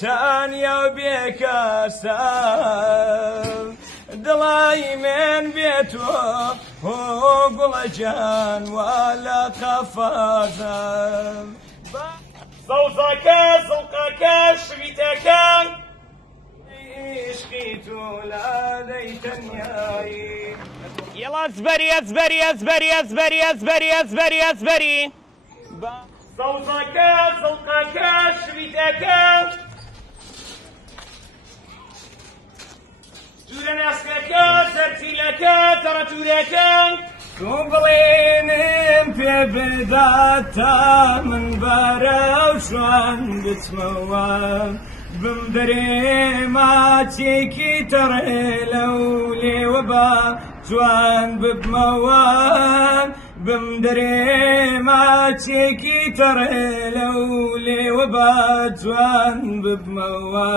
تانيا بێکەسە دڵای من بێتەوە گوڵەجان وا لە قەفەزە سەوزەکە زڵقەکە شویتەکە عشقی تۆ لادەی تەنیایی يلا ازبري ازبري ازبري ازبري ازبري ازبري ازبري سەوزەکە زڵقەکە شویتەکە جورە ناسکەکە سەرچیلەکە تەڕەتورەکە تۆ بڵێنم پێ بدات تا من بەرەو شوان بچمەوە بم دەرێ ماچێکی تەڕێ لەو لێوە بە جوان ببمەوە بم دەرێ ماچێکی تەڕێ لەو لێوە بە جوان ببمەوە